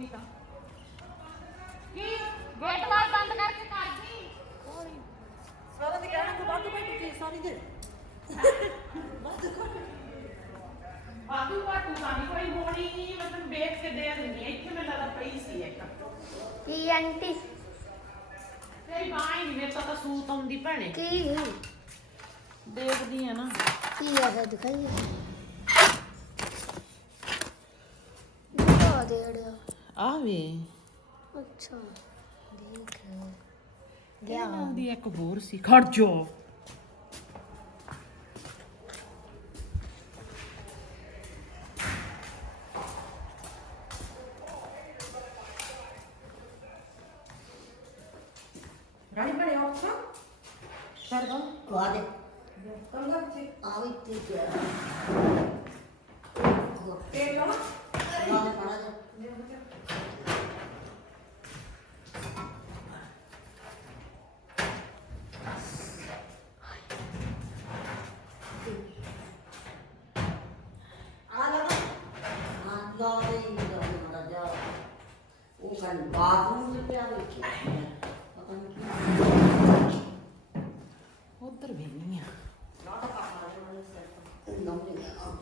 ਉਹੀ ਤਾਂ ਕੀ? ਗੇਟ ਵਾਲ ਬੰਦ ਕਰਕੇ ਕਰ ਦੀ ਸਾਰਾ ਦੀ ਕਹਿਣਾ ਕਿ ਵੱਧ ਬੈਠੀ ਚੀਜ਼ ਸਾਰੀ ਦੇ ਬਾਦੂ ਘਾਟੂ ਤਾਂ ਨਹੀਂ ਕੋਈ ਹੋਣੀ ਨਹੀਂ ਮੈਂ ਤੈਨੂੰ ਵੇਖ ਕੇ ਦੇ ਦਿੰਦੀ ਹਾਂ। ਇੱਥੇ ਮੈਨੂੰ ਲੱਗਦਾ ਪਈ ਸੀ ਇੱਕ। ਕੀ ਆਂਟੀ? ਤੇਰੀ ਮਾਂ ਹੀ ਨਹੀਂ ਮੇਰੇ ਤੋਂ ਤਾਂ ਸੂਤ ਆਉਂਦੀ ਭੈਣੇ। ਕੀ? ਦੇਖਦੀ ਆ ਨਾ। ਕੀ ਹੈ ਦਿਖਾਈਏ ਦਿਖਾ ਦੇ ਰਿਹਾ ਆ ਵੇ ਅੱਛਾ। ਦੇਖ। ਲਿਆ। ਦੀ ਇੱਕ ਹੋਰ ਸੀ। ਖੜ ਜੋ ਰਾਣੀ ਬਣੇ ਆਉਂ ਸਰ ਦੋ ਵਾ ਦੇ ਕੰਗਾ ਕਿੱਥੇ ਆ ਵੀ ਤੇ ਗਿਆ ਇਹ ਲਾਉਣਾ ਵਾ ਦੇ ਪੜਾ ਜਾ ਆ ਲਗਾ ਹਾਂ ਲਾ ਦੇ ਇਹ ਮੜਾ ਜਾ ਉਹ kan ਬਾਥਰੂਮ ਚ ਪਿਆ ਵੇਖੀ ਪਤਾ ਨਹੀਂ ਕੀ ਉਧਰ ਵੀ ਨਹੀਂ ਆ ਨੰਬਰ ਆ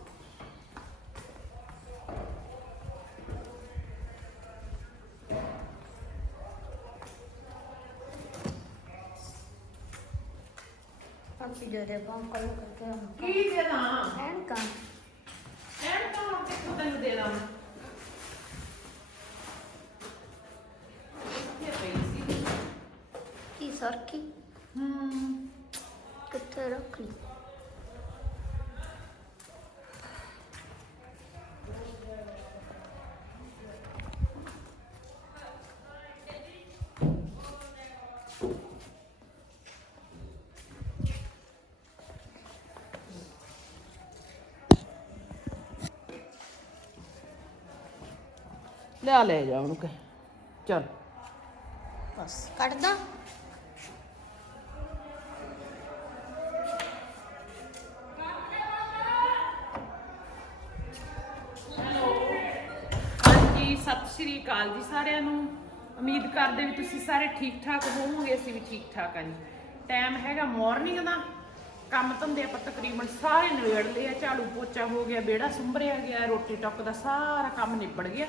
ਪੰਛੀ ਦੇ ਦੇ ਪੰਪ ਕਰੋ ਕਰਕੇ ਕੀ ਦੇ ਦਾਂ ਲਿਆ ਲੈ ਜਾ ਉਹਨੂੰ ਕਹਿ। ਚੱਲ। ਬਸ। ਕੱਢਦਾ। ਹਾਂਜੀ ਸਤਿ ਸ਼੍ਰੀ ਅਕਾਲ ਜੀ ਸਾਰਿਆਂ ਨੂੰ। ਉਮੀਦ ਕਰਦੇ ਵੀ ਤੁਸੀਂ ਸਾਰੇ ਠੀਕ ਠਾਕ ਹੋਵੋਗੇ ਅਸੀਂ ਵੀ ਠੀਕ ਠਾਕ ਹਾਂ ਜੀ। ਟਾਈਮ ਹੈਗਾ ਮਾਰਨਿੰਗ ਦਾ। ਕੰਮ ਧੰਦੇ ਆਪਾਂ ਤਕਰੀਬਨ ਸਾਰੇ ਨਿਬੇੜ ਲਏ ਆ। ਝਾੜੂ ਪੋਚਾ ਹੋ ਗਿਆ ਵਿਹੜਾ ਸੁੰਭਰਿਆ ਗਿਆ ਰੋਟੀ ਟੱਕ ਦਾ ਸਾਰਾ ਕੰਮ ਨਿਬੜ ਗਿਆ।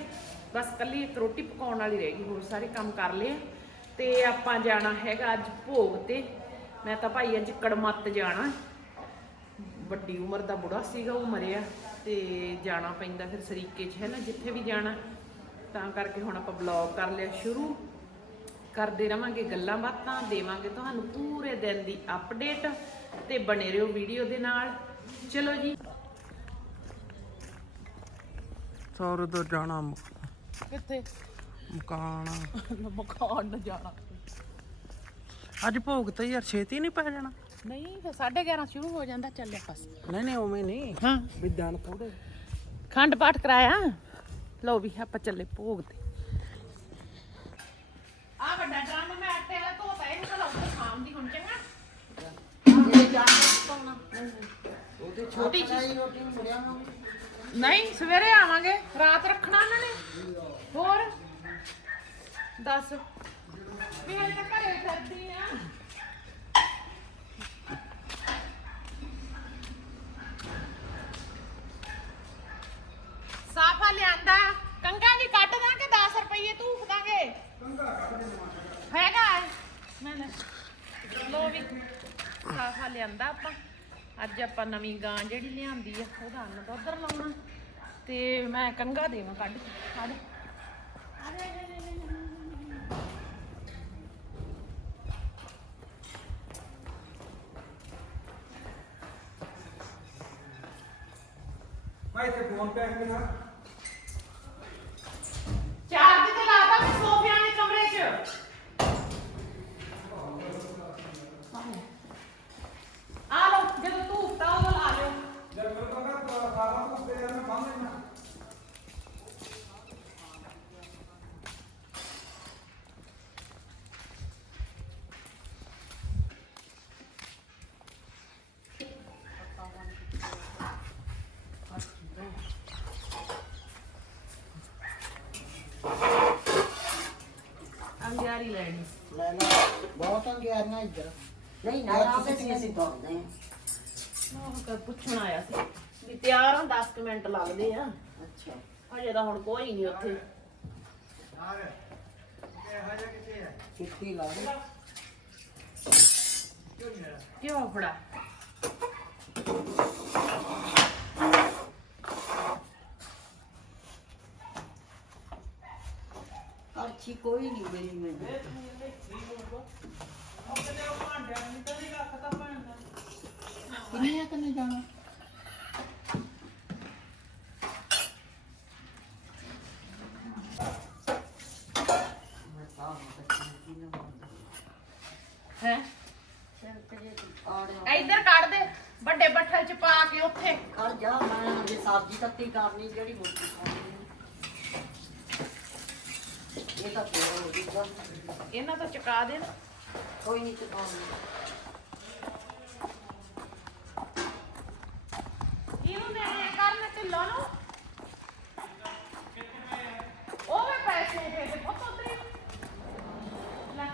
ਬਸ ਕੱਲੀ ਇੱਕ ਰੋਟੀ ਪਕਾਉਣ ਵਾਲੀ ਰਹਿ ਗਈ, ਹੋਰ ਸਾਰੇ ਕੰਮ ਕਰ ਲਏ ਆ। ਤੇ ਆਪਾਂ ਜਾਣਾ ਹੈਗਾ ਅੱਜ ਭੋਗ ਤੇ। ਮੈਂ ਤਾਂ ਭਾਈ ਅੱਜ ਕੜਮੱਤ ਜਾਣਾ। ਵੱਡੀ ਉਮਰ ਦਾ ਬੁੜਾ ਸੀਗਾ, ਉਹ ਮਰਿਆ ਤੇ ਜਾਣਾ ਪੈਂਦਾ ਫਿਰ ਸਰੀਕੇ 'ਚ, ਹੈ ਨਾ, ਜਿੱਥੇ ਵੀ ਜਾਣਾ। ਤਾਂ ਕਰਕੇ ਹੁਣ ਆਪਾਂ ਬਲੌਗ ਕਰ ਲਿਆ ਸ਼ੁਰੂ। ਕਰਦੇ ਰਵਾਂਗੇ ਗੱਲਾਂ ਬਾਤਾਂ, ਦੇਵਾਂਗੇ ਤੁਹਾਨੂੰ ਪੂਰੇ ਦਿਨ ਦੀ ਅਪਡੇਟ ਤੇ ਬਣੇ ਰਹੋ ਵੀਡੀਓ ਦੇ ਨਾਲ। ਚਲੋ ਜੀ। ਸੌਰ ਤੋਂ ਜਾਣਾ ਕਿੱਥੇ? ਮਕਾਨ। ਮਕਾਨ ਨੂੰ ਜਾਣਾ। ਅੱਜ ਭੋਗ ਤੇ ਯਾਰ ਛੇਤੀ ਨਹੀਂ ਪੈ ਜਾਣਾ। ਨਹੀਂ ਫਿਰ 11:30 ਸ਼ੁਰੂ ਹੋ ਜਾਂਦਾ ਚੱਲਿਆ ਬਸ ਨਹੀਂ ਨਹੀਂ ਉਵੇਂ ਨਹੀਂ। ਹਾਂ। ਵੀ ਦਿਨ ਥੋੜੇ ਖੰਡ ਪਾਠ ਕਰਾਇਆ? ਲਓ ਵੀ ਆਪਾਂ ਚੱਲੇ ਭੋਗ ਤੇ। ਆ ਵੱਡਾ ਡਰਮ ਮੈਂ ਆਟੇ ਵਾਲਾ ਧੋਤਾ ਇਹਨੂੰ ਤਾਂ ਉੱਤੇ ਖਾਣ ਦੀ ਹੁਣ ਚੰਗਾ? ਉਹਦੇ ਛੋਟੀ ਚੀਜ਼। ਰੋਟੀ ਨੂੰ ਮੁੜਿਆ ਨਾ। ਨਹੀਂ, ਸਵੇਰੇ ਆਵਾਂਗੇ। ਰਾਤ ਰੱਖਣਾ ਉਹਨਾਂ ਨੇ। ਹੋਰ? ਦੱਸ। ਵੀ ਹਲੇ ਤਾਂ ਘਰੇ ਫਿਰਦੀ ਆ। ਸਾਫਾ ਲਿਆਂਦਾ। ਕੰਗਾ ਵੀ ਕੱਢ ਦਾਂਗੇ 10 ਰੁਪਏ ਧੂਫ ਦਾਂਗੇ। ਹੈਗਾ। ਹੈ? ਮੈਂ ਲੈ। ਲੋ ਵੀ, ਸਾਫਾ ਲਿਆਂਦਾ ਆਪਾਂ। ਅੱਜ ਆਪਾਂ ਨਵੀਂ ਗਾਂ ਜਿਹੜੀ ਲਿਆਂਦੀ ਆ, ਉਹਦਾ ਅੰਨ ਤਾਂ ਉਧਰ ਲਾਉਣਾ। ਤੇ ਮੈਂ ਕੰਗਾ ਦੇਵਾਂ ਕੱਢ ਕੇ ਮੈਂ ਇੱਥੇ ਫੋਨ ਪੈ ਗਿਆ ਅੰਗਿਆਰੀ ਲੈਣੀ। ਲੈ ਲਾ ਬਹੁਤ ਅੰਗਿਆਰੀਆਂ ਇੱਧਰ। ਨਹੀਂ ਨਾ ਆਪੇ ਸੀ ਅਸੀਂ ਤੋੜਦੇ ਹਾਂ ਨਾ ਉਹ ਕਰ ਪੁੱਛਣ ਆਇਆ ਸੀ। ਤਿਆਰ ਆ 10 ਕੁ ਮਿੰਟ ਲੱਗਦੇ ਆ। ਅੱਛਾ। ਹਜੇ ਤਾਂ ਹੁਣ ਕੋਈ ਨਹੀਂ ਉੱਥੇ। ਚਿੱਟੀ ਲਾ ਦੇ। ਕਿਉਂ ਫੜਾ? ਅੱਛੀ ਕੋਈ ਨਹੀਂ ਮੇਰੀ ਮੈਨੂੰ। ਕਿੰਨੇ ਕਨੇ ਜਾਣਾ ਮੈਂ ਤਾਂ ਬੱਚੀ ਕੀ ਨਾ ਹੈ ਚੱਲ ਤੇ ਆੜਿਆ ਇੱਧਰ ਕੱਢ ਦੇ ਵੱਡੇ ਬੱਠਲ ਚ ਪਾ ਕੇ ਉੱਥੇ। ਕਰ ਜਾ ਮੈਂ ਜੇ ਸਬਜ਼ੀ ਤੱਤੀ ਕਰਨੀ ਜਿਹੜੀ ਰੋਟੀ ਖਾਣੀ। ਇਹ ਤਾਂ ਫੇਰ ਹੋ ਜੂਗਾ ਇਹਨਾਂ ਤੋਂ ਚੁਕਾ ਦੇ ਨਾ। ਕੋਈ ਨਹੀਂ ਚੁਕਾਉਣੀ ਇਹਨੂੰ ਦੇ ਕਰਨ ਢਿੱਲੋਂ ਨੂੰ ਉਹ ਵੀ ਪੈਸੇ ਦੇ ਦੇ ਪੁੱਤ ਉਧਰ ਲੈ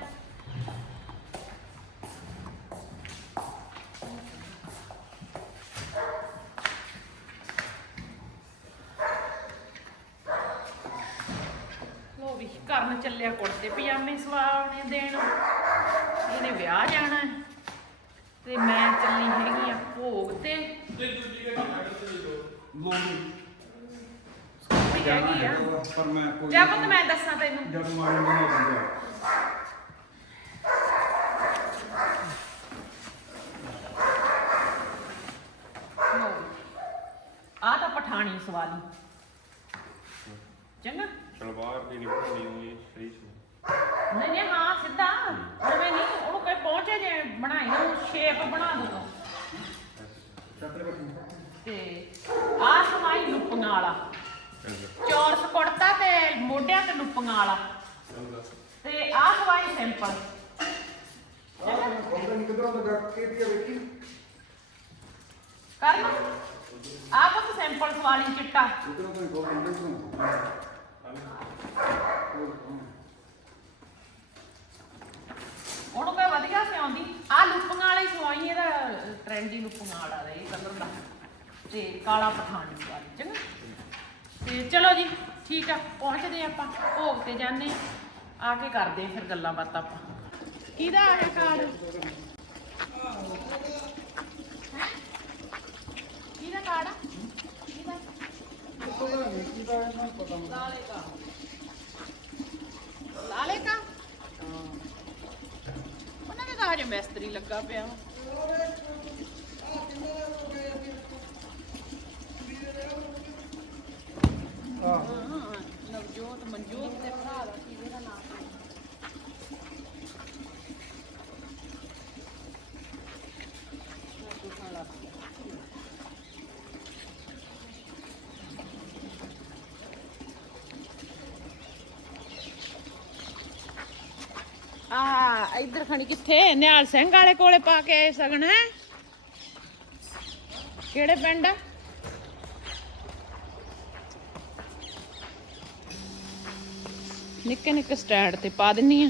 ਲੋ ਵੀ ਕਰਨ ਚੱਲਿਆ ਕੁੜਤੇ ਪਜਾਮੇ ਸਵਾਉਣੇ ਦੇਣ। ਇਹਨੇ ਵਿਆਹ ਜਾਣਾ ਹੈ। ਤੇ ਮੈਂ ਚੱਲੀ ਹੈਗੀ ਆ ਭੋਗ ਤੇ। ਸਕੂਟੀ ਹੈਗੀ ਆ। ਪਰ ਮੈਂ ਕੋਈ ਜਾਂ ਪੁੱਤ ਮੈਂ ਦੱਸਾਂ ਤੈਨੂੰ। ਜਦ ਮਾਰੇ ਨਹੀਂ ਦਿੰਦੇ ਆ ਤਾਂ ਪਠਾਣੀ ਸਵਾਲੀ ਚੰਗਾ ਸਲਵਾਰ ਦੀ ਨਹੀਂ ਬਣਾਉਣੀ ਹੋਈ ਫ੍ਰੀ ਚ ਨਹੀਂ ਨਹੀਂ ਹਾਂ ਸਿੱਧਾ ਉਵੇਂ ਨਹੀਂ ਉਹਨੂੰ ਕੋਈ ਪਹੁੰਚੇ ਜੇ ਬਣਾਈ ਨਾ ਸ਼ੇਪ ਬਣਾ ਦੋ ਤੇ ਆ ਸਮਾਈ ਲੁੱਪੀਆਂ ਵਾਲਾ ਚੌਰਸ ਕੁੜਤਾ ਤੇ ਮੋਢਿਆਂ ਤੇ ਲੁੱਪੀਆਂ ਵਾਲਾ ਤੇ ਆ ਸਵਾਈ ਸਿੰਪਲ ਕਰ ਲਓ। ਆ ਪੁੱਤ ਸਿੰਪਲ ਸਵਾਲੀ ਚਿੱਟਾ। ਉਹਨੂੰ ਕੋਈ ਵਧੀਆ ਸਿਆਉਂਦੀ ਆ ਲੁੱਪੀਆਂ ਵਾਲਾ ਹੀ ਸਵਾਈ ਇਹਦਾ ਟ੍ਰੈਂਡੀ ਵਾਲਾ ਦਾ ਇਹ ਕਲਰ ਦਾ। ਤੇ ਕਾਲਾ ਪਠਾਨੀ ਵਾਲੀ ਚੰਗਾ। ਤੇ ਚਲੋ ਜੀ ਠੀਕ ਆ ਪਹੁੰਚਦੇ ਆਪਾਂ ਭੋਗ ਤੇ ਜਾਂਦੇ ਆ ਆ ਕੇ ਕਰਦੇ ਆ ਫਿਰ ਗੱਲਾਂ ਬਾਤਾਂ ਆਪਾਂ। ਕਿਹਦਾ ਆਇਆ ਕਾਰਡ? ਹੈਂ? ਕਿਹਦਾ ਕਾਰਡ ਆ? ਕਿਹਦਾ? ਲਾਲੇ ਦੇ ਤਾਂ ਹਜੇ ਮਿਸਤਰੀ ਲੱਗਾ ਪਿਆ। ਵਾ ਹਾਂ ਨਵਜੋਤ ਮਨਜੋਤ ਦੇ ਭਰਾ ਦਾ ਕੀ ਇਹਦਾ ਨਾਮ ਆ ਇੱਧਰ ਖਣੀ ਕਿੱਥੇ? ਨਿਹਾਲ ਸਿੰਘ ਵਾਲੇ ਕੋਲੇ ਪਾ ਕੇ ਆਏ ਸਗਣ ਹੈ? ਕਿਹੜੇ ਪਿੰਡ? ਆ ਨਿੱਕੇ ਨਿੱਕੇ ਸਟੈਂਡ ਤੇ ਪਾ ਦਿੰਨੀ ਆ।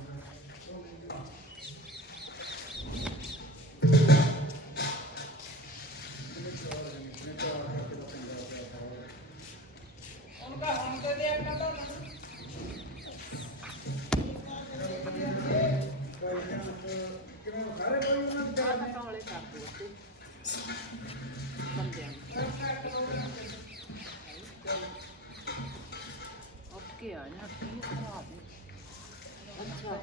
ਓਕੇ ਆ ਜਾ ਕੀ ਖਰਾਬ ਹੈ ਅੱਛਾ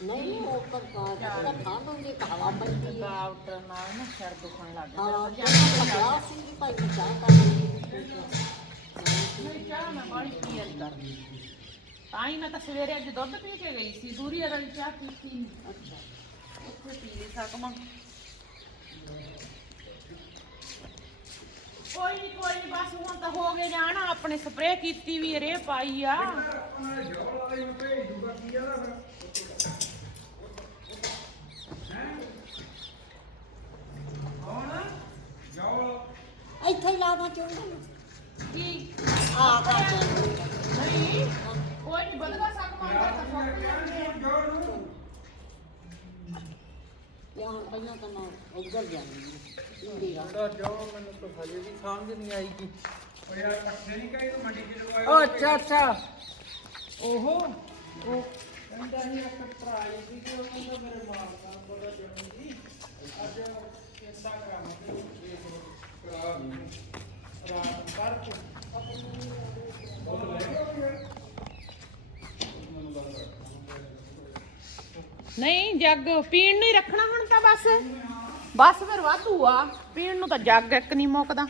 ਨਹੀਂ ਉਹ ਪਰ ਤਾਂ ਠੰਡ ਹੁੰਦੀ ਹਵਾ ਪੈਂਦੀ ਹੈ ਡਾਕਟਰ ਨਾਲ ਨਾ ਸਿਰ ਦੁਖਣ ਲੱਗ ਹਾਂ ਜਦੋਂ ਪਤਾ ਸੀ ਕਿ ਭਾਈ ਮੈਂ ਚਾਹ ਕਰ ਲਈ ਮੇਰੀ ਚਾਹ ਮੈਂ ਬੜੀ ਪੀਰ ਕਰਦੀ ਤਾਂ ਹੀ ਮੈਂ ਤਾਂ ਸਵੇਰੇ ਅੱਜ ਦੁੱਧ ਪੀ ਕੇ ਗਈ ਸੀ ਦੂਰੀ ਵਾਲੀ ਚਾਹ ਪੀਤੀ ਨੀ। ਅੱਛਾ ਉੱਥੇ ਪੀ ਲਈ ਸਕਵਾਂ ਕੋਈ ਨਹੀਂ ਕੋਈ ਨੀ ਬਸ ਹੁਣ ਤਾਂ ਹੋ ਗਏ ਜਾਣਾ ਆਪਣੇ ਸਪਰੇਅ ਕੀਤੀ ਵੀ ਰੇ ਪਾਈ ਆ। ਇੱਥੇ ਹੀ ਲਾਵਾਂ ਚੁੰਡ ਕੀ ਆ ਕਰ ਨਹੀਂ ਕੋਈ ਨਹੀਂ ਬਦਲਾ ਤਾਂ ਸੁੱਕ ਆ। ਤੇ ਹੁਣ ਪਹਿਲਾਂ ਤਾਂ ਮੈਂ ਉੱਧਰ ਜਾਂਦੀ ਹਾਂ ਇੰਡੀਆ। ਜੋ ਤਾਂ ਹਜੇ ਵੀ ਸਮਝ ਨਹੀਂ ਆਈ ਕਿ ਉਹ ਯਾਰ ਪੱਠੇ ਨਹੀਂ ਕਹੀ ਤੂੰ ਮੰਡੀ ਚ ਲਗਵਾਏ ਉਹ ਅੱਛਾ ਅੱਛਾ। ਓਹੋ। ਉਹ ਕਹਿੰਦਾ ਸੀ ਇੱਕ ਭਰਾ ਜੀ ਕਿ ਉਹਨਾਂ ਦਾ ਮੇਰੇ ਮਾਲਕਾਂ ਦਾ ਬੜਾ ਜਨਮ ਸੀ। ਅੱਜ ਕਿੰਦਾ ਕਰਾਂਗੇ ਇਹ ਕਰਾ ਨਹੀਂ ਰਾਤ ਨਹੀਂ ਜੱਗ ਪੀਣ ਨੂੰ ਹੀ ਰੱਖਣਾ ਹੁਣ ਤਾਂ ਬਸ। ਬਸ ਫਿਰ ਵਾਧੂ ਆ ਪੀਣ ਨੂੰ ਤਾਂ ਜੱਗ ਇੱਕ ਨਹੀਂ ਮੁੱਕਦਾ।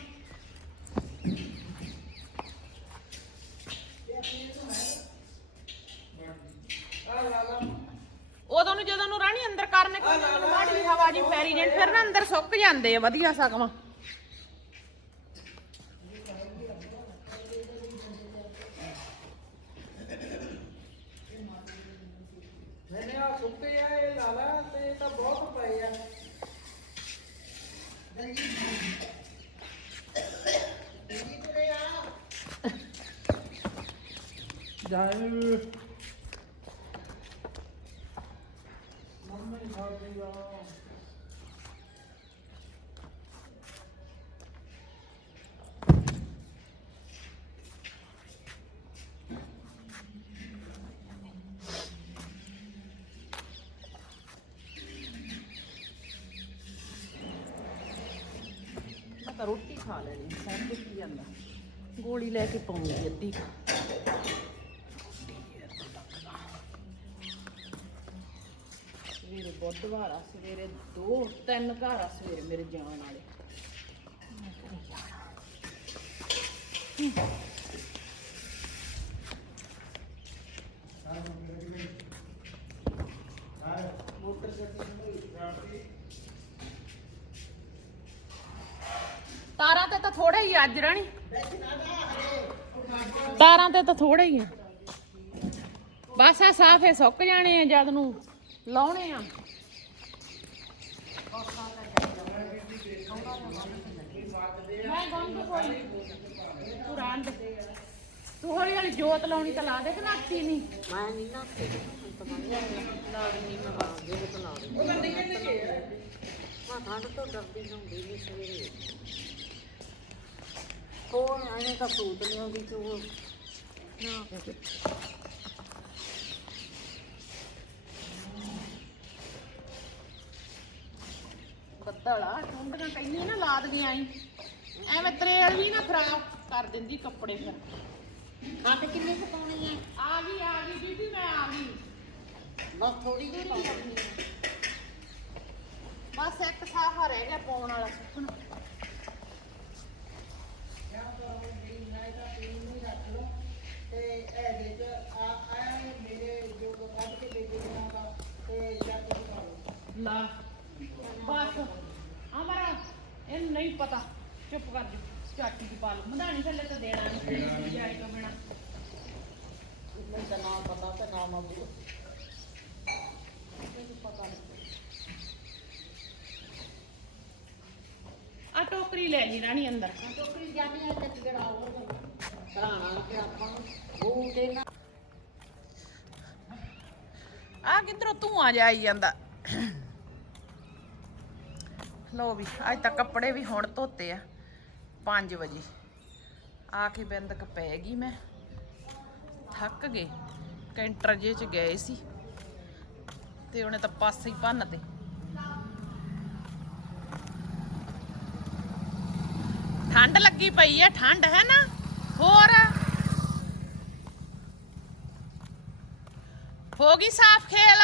ਉਦੋਂ ਨੂੰ ਜਦੋਂ ਨੂੰ ਰਾਣੀ ਅੰਦਰ ਕਰਨ ਕਿ ਉਦੋਂ ਨੂੰ ਮਾੜੀ ਹਵਾ ਜੀ ਫੈਰੀ ਜਾਣ ਫਿਰ ਨਾ ਅੰਦਰ ਸੁੱਕ ਜਾਂਦੇ ਆ ਵਧੀਆ ਸਕਵਾ ਮੈਨੇ ਆ ਸੁੱਕੇ ਆ ਇਹ ਲਾਲਾ ਤੇ ਇਹ ਤਾਂ ਬਹੁਤ ਪਏ ਆ। ਜਾਏ ਤਾਂ ਰੋਟੀ ਖਾ ਲੈਣੀ ਸਭ ਕੀ ਜਾਂਦਾ। ਗੋਲੀ ਲੈ ਕੇ ਪਾਉਂਗੀ ਅੱਧੀ ਸਵੇਰੇ ਬੁੱਧਵਾਰ ਆ, ਸਵੇਰੇ ਦੋ, ਤਿੰਨ ਘਰ ਆ ਸਵੇਰੇ ਮੇਰੇ ਜਾਣ ਵਾਲੇ। ਤਾਰਾਂ ਤੇ ਤਾਂ ਥੋੜਾ ਹੀ ਆ ਅੱਜ ਰਾਣੀ। ਤਾਰਾਂ ਤੇ ਤਾਂ ਥੋੜਾ ਹੀ ਆ। ਬਸ ਆ ਸਾਫੇ ਸੁੱਕ ਜਾਣੇ ਆ ਜਦ ਨੂੰ ਲਾਉਣੇ ਆ। ਮੈਂ ਗੰਗ ਕੋਈ ਤੂੰ ਰੰਡ। ਤੂੰ ਹੌਲੀ ਹੌਲੀ ਜੋਤ ਲਾਉਣੀ ਤਾਂ ਲਾ ਦੇ ਕਿ ਨਾਤੀ ਨਹੀਂ ਮੈਂ ਨਹੀਂ ਨਾ। ਲਾ ਮੈਂ ਬਸ ਜਿਹੜੇ ਬਣਾ ਉਹ ਬੰਦੇ ਕਿੰਨੇ ਮੈਂ ਠੰਡ ਤੋਂ ਡਰਦੀ ਹੁੰਦੀ ਨਹੀਂ ਸਵੇਰੇ। ਹੋਰ ਐਵੇਂ ਤਾਂ ਸੂਤ ਨਹੀਂ ਹੁੰਦੀ ਕਿ ਉਹ ਨਾ। ਬੱਦਲ ਆ ਟੁੰਡੀਆਂ ਕਹਿੰਦੀ ਨਾ ਲਾਦ ਗਿਆ ਈ। ਐਵੇਂ ਤਰੇਲ ਵੀ ਨਾ ਖਰਾਬ ਕਰ ਦਿੰਦੀ ਕੱਪੜੇ ਫਿਰ। ਖੰਡ ਕਿੰਨੀ ਹੈ ਆ? ਗਈ ਆ ਗਈ ਬੀਬੀ ਮੈਂ ਆ ਗਈ। ਬਸ ਥੋੜੀ ਜਿਹੀ ਪਾਉਣੀ ਬਸ ਇੱਕ ਸਾਫਾ ਰਹਿ ਗਿਆ ਪਾਉਣ ਵਾਲਾ ਸੁੱਕਣਾ। ਲਾ। ਬਸ। ਹਮਾਰਾ ਇਹਨੂੰ ਨਹੀਂ ਪਤਾ। ਚੁੱਪ ਕਰ ਜਾ। ਚਾਟੀ ਦੀ ਪਾ ਲਓ ਮਧਾਣੀ ਥੱਲੇ ਤਾਂ ਦੇਣਾ ਨਹੀਂ ਜਾਈ ਤੋਂ ਬਿਨਾ। ਮੈਨੂੰ ਤਾਂ ਨਾ ਪਤਾ ਤੇ ਨਾ। ਮੰਗੂ ਆ ਟੋਕਰੀ ਲੈ ਲਈ ਰਾਣੀ ਅੰਦਰ। ਟੋਕਰੀ ਜਾਨੀ ਹੈ ਤੇ ਜਿਹੜਾ ਆਊਗਾ ਕਰਾਣਾ ਕਿ ਆਪਾਂ ਨੂੰ ਉਹ ਤੇ ਨਾ ਆ ਕਿਧਰੋਂ ਤੂੰ ਆ ਜਾਈ ਜਾਂਦਾ? ਲੋ ਵੀ, ਅੱਜ ਤਾਂ ਕੱਪੜੇ ਵੀ ਹੁਣ ਧੋਤੇ ਆ 5 ਵਜੇ। ਆ ਕੇ ਬਿੰਦਕ ਪੈ ਗਈ ਮੈਂ। ਥੱਕ ਗਏ। ਕੈਂਟਰ ਜੇ ਚ ਗਏ ਸੀ। ਤੇ ਉਹਨੇ ਤਾਂ ਪਾਸੇ ਹੀ ਭੰਨ ਤੇ। ਠੰਡ ਲੱਗੀ ਪਈ ਆ, ਠੰਡ ਹੈ ਨਾ? ਹੋਰ ਹੋ ਗਈ ਸਾਫ਼ ਖੇਲ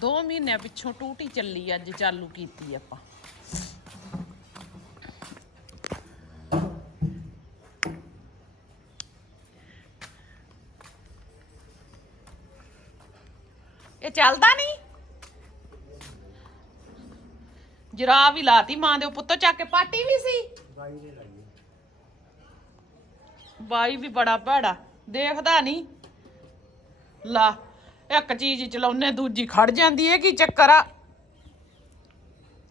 ਦੋ ਮਹੀਨਿਆਂ ਪਿੱਛੋਂ ਟੂਟੀ ਚੱਲੀ ਅੱਜ ਚਾਲੂ ਕੀਤੀ ਆਪਾਂ ਇਹ ਚੱਲਦਾ ਨਹੀਂ ਜਰਾ ਵੀ ਲਾਤੀ ਮਾਂ ਦੇ ਪੁੱਤੋਂ ਚੱਕ ਕੇ ਪਾਟੀ ਵੀ ਸੀ। ਬਾਈ ਵੀ ਬੜਾ ਭੈੜਾ ਦੇਖਦਾ ਨਹੀਂ। ਲਾ ਇੱਕ ਚੀਜ਼ ਚਲਾਉਨੇ ਦੂਜੀ ਖੜ ਜਾਂਦੀ ਏ ਕੀ ਚੱਕਰ ਆ?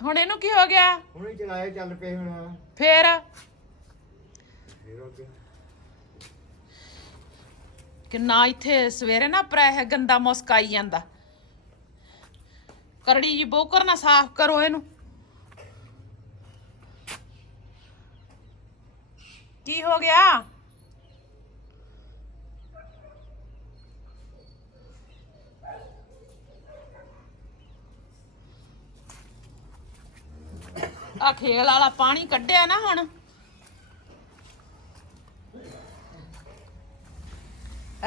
ਹੁਣ ਇਹਨੂੰ ਕੀ ਹੋ ਗਿਆ? ਹੁਣੇ ਚਲਾਏ ਚੱਲ ਪਏ ਹੁਣ। ਫੇਰ? ਫੇਰ ਹੋ ਗਿਆ। ਕਿੰਨਾ ਇੱਥੇ ਸਵੇਰੇ ਨਾ ਪ੍ਰੈ ਹੈ ਗੰਦਾ ਮੁਸਕ ਆਈ ਜਾਂਦਾ। ਕਰੜੀ ਜੀ ਬੋਕਰ ਨਾ ਸਾਫ਼ ਕਰੋ ਇਹਨੂੰ। ਕੀ ਹੋ ਗਿਆ? ਆ ਖੇਲ ਵਾਲਾ ਪਾਣੀ ਕੱਢਿਆ ਨਾ ਹੁਣ।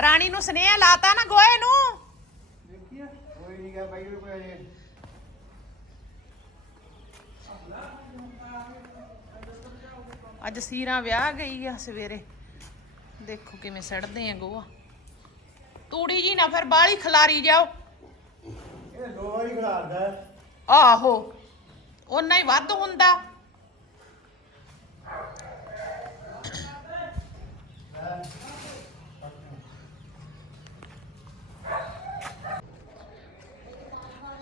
ਰਾਣੀ ਨੂੰ ਸੁਨੇਹਾ ਲਾਤਾ ਨਾ ਗੋਏ ਨੂੰ। ਦੇਖੀਏ। ਕੋਈ ਨਹੀਂ ਗਾ, ਬਾਈ ਕੋਈ ਅੱਜ ਸੀਰਾ ਵਿਆਹ ਗਈ ਆ ਸਵੇਰੇ। ਦੇਖੋ ਕਿਵੇਂ ਸੜਦੇ ਆ ਗੋਆ। ਤੂੜੀ ਜੀ ਨਾ ਫਿਰ ਬਾਲੀ ਖਲਾਰੀ ਜਾਓ। ਇਹ ਦੋ ਵਾਰੀ ਖਿਲਾਰਦਾ ਆਹੋ ਓਨਾ ਹੀ ਵੱਧ ਹੁੰਦਾ।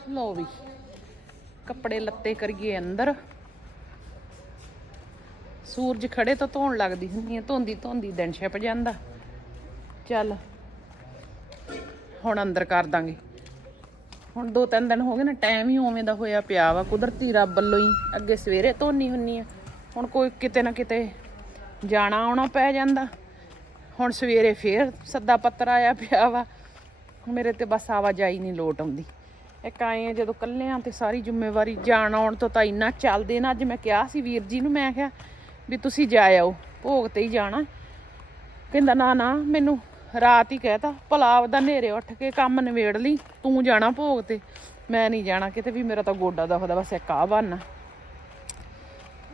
ਲੋ ਵੀ ਕੱਪੜੇ ਲੱਤੇ ਕਰੀਏ ਅੰਦਰ। ਸੂਰਜ ਖੜੇ ਤੋਂ ਧੋਣ ਲੱਗਦੀ ਹੁੰਦੀ ਹੈ ਧੋਂਦੀ ਧੋਂਦੀ ਦਿਨ ਛਿਪ ਜਾਂਦਾ। ਚੱਲ, ਹੁਣ ਅੰਦਰ ਕਰ ਦਾਂਗੇ। ਹੁਣ ਦੋ ਤਿੰਨ ਦਿਨ ਹੋ ਗਏ ਨਾ ਟਾਈਮ ਹੀ ਉਵੇਂ ਦਾ ਹੋਇਆ ਪਿਆ ਵਾ, ਕੁਦਰਤੀ ਰੱਬ ਵੱਲੋਂ ਹੀ ਅੱਗੇ ਸਵੇਰੇ ਧੋਨੀ ਹੁੰਨੀ ਆ। ਹੁਣ ਕੋਈ ਕਿਤੇ ਨਾ ਕਿਤੇ ਜਾਣਾ ਆਉਣਾ ਪੈ ਜਾਂਦਾ। ਹੁਣ ਸਵੇਰੇ ਫੇਰ ਸੱਦਾ ਪੱਤਰ ਆਇਆ ਪਿਆ ਵਾ। ਮੇਰੇ ਤੇ ਬਸ ਆਵਾਜਾਈ ਨਹੀਂ ਲੋਟ ਆਉਂਦੀ। ਇੱਕ ਆਏ ਆ, ਜਦੋਂ ਕੱਲਿਆਂ ਤੇ ਸਾਰੀ ਜ਼ਿੰਮੇਵਾਰੀ ਜਾਣ ਆਉਣ ਤੋਂ ਤਾਂ ਇੰਨਾ ਚੱਲਦੇ ਨਾ, ਅੱਜ ਮੈਂ ਕਿਹਾ ਸੀ ਵੀਰ ਜੀ ਨੂੰ, ਮੈਂ ਕਿਹਾ ਵੀ ਤੁਸੀਂ ਜਾ ਆਓ, ਭੋਗ ਤੇ ਹੀ ਜਾਣਾ। ਕਹਿੰਦਾ, ਨਾ ਨਾ, ਮੈਨੂੰ ਰਾਤ ਹੀ ਕਹਿਤਾ, ਭਲਾ ਆਪਦਾ ਹਨੇਰੇ ਉੱਠ ਕੇ ਕੰਮ ਨਿਬੇੜ ਲਈ, ਤੂੰ ਜਾਣਾ ਭੋਗ ਤੇ, ਮੈਂ ਨਹੀਂ ਜਾਣਾ, ਕਿਤੇ ਵੀ ਮੇਰਾ ਤਾਂ ਗੋਡਾ ਦੁਖਦਾ, ਬਸ ਇੱਕ ਆ ਬਹਾਨਾ।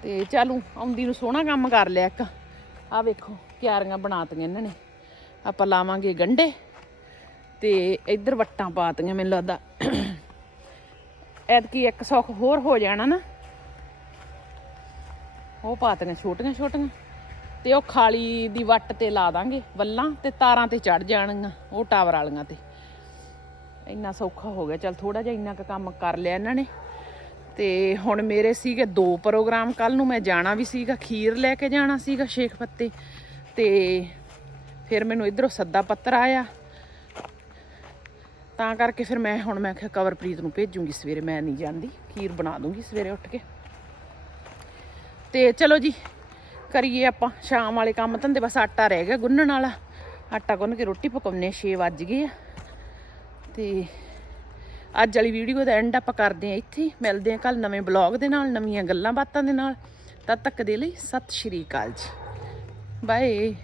ਤੇ ਚਾਲੂ ਆਉਂਦੀ ਨੂੰ ਸੋਹਣਾ ਕੰਮ ਕਰ ਲਿਆ ਇੱਕ। ਆ ਵੇਖੋ, ਕਿਆਰੀਆਂ ਬਣਾਤੀਆਂ ਇਹਨਾਂ ਨੇ। ਆਪਾਂ ਲਾਵਾਂਗੇ ਗੰਡੇ ਤੇ ਇੱਧਰ ਵੱਟਾਂ ਪਾਤੀਆਂ, ਮੈਨੂੰ ਲੱਗਦਾ। ਐਤਕੀ ਇੱਕ ਸੁੱਖ ਹੋਰ ਹੋ ਜਾਣਾ ਨਾ। ਉਹ ਪਾਤੀਆਂ ਛੋਟੀਆਂ ਛੋਟੀਆਂ ਤੇ ਉਹ ਖਾਲੀ ਦੀ ਵੱਟ ਤੇ ਲਾ ਦਾਂਗੇ ਵੱਲਾਂ ਤੇ ਤਾਰਾਂ ਤੇ ਚੜ ਜਾਣਗੀਆਂ ਉਹ ਟਾਵਰ ਵਾਲੀਆਂ ਤੇ। ਇੰਨਾ ਸੌਖਾ ਹੋ ਗਿਆ। ਚਲ ਥੋੜਾ ਜਿਹਾ ਇੰਨਾ ਕੁ ਕੰਮ ਕਰ ਲਿਆ ਇਹਨਾਂ ਨੇ। ਤੇ ਹੁਣ ਮੇਰੇ ਸੀਗੇ ਦੋ ਪ੍ਰੋਗਰਾਮ। ਕੱਲ ਨੂੰ ਮੈਂ ਜਾਣਾ ਵੀ ਸੀਗਾ, ਖੀਰ ਲੈ ਕੇ ਜਾਣਾ ਸੀਗਾ ਸ਼ੇਖ ਪੱਤੇ। ਤੇ ਫਿਰ ਮੈਨੂੰ ਇਧਰੋਂ ਸੱਦਾ ਪੱਤਰ ਆਇਆ। ਤਾਂ ਕਰਕੇ ਫਿਰ ਮੈਂ ਹੁਣ ਮੈਂ ਕਿਹਾ, ਕਵਰਪ੍ਰੀਤ ਨੂੰ ਭੇਜੂੰਗੀ ਸਵੇਰੇ। ਮੈਂ ਨਹੀਂ ਜਾਂਦੀ। ਖੀਰ ਬਣਾ ਦੂੰਗੀ ਸਵੇਰੇ ਉੱਠ ਕੇ। ਤੇ ਚਲੋ ਜੀ, ਕਰੀਏ ਆਪਾਂ ਸ਼ਾਮ ਵਾਲੇ ਕੰਮ। ਧੰਦੇ ਬਸ ਆਟਾ ਰਹਿ ਗਿਆ ਗੁੰਨਣ ਵਾਲਾ। ਆਟਾ ਗੁੰਨ ਕੇ ਰੋਟੀ ਪਕਾਉਣੇ 6 ਵੱਜ ਗਏ ਆ। ਤੇ ਅੱਜ ਵਾਲੀ ਵੀਡੀਓ ਦਾ ਐਂਡ ਆਪਾਂ ਕਰਦੇ ਆ ਇੱਥੇ ਮਿਲਦੇ ਆ ਕੱਲ ਨਵੇਂ ਬਲੌਗ ਦੇ ਨਾਲ, ਨਵੀਆਂ ਗੱਲਾਂ ਬਾਤਾਂ ਦੇ ਨਾਲ। ਤਦ ਤੱਕ ਦੇ ਲਈ ਸਤਿ ਸ਼੍ਰੀ ਅਕਾਲ ਜੀ। ਬਾਏ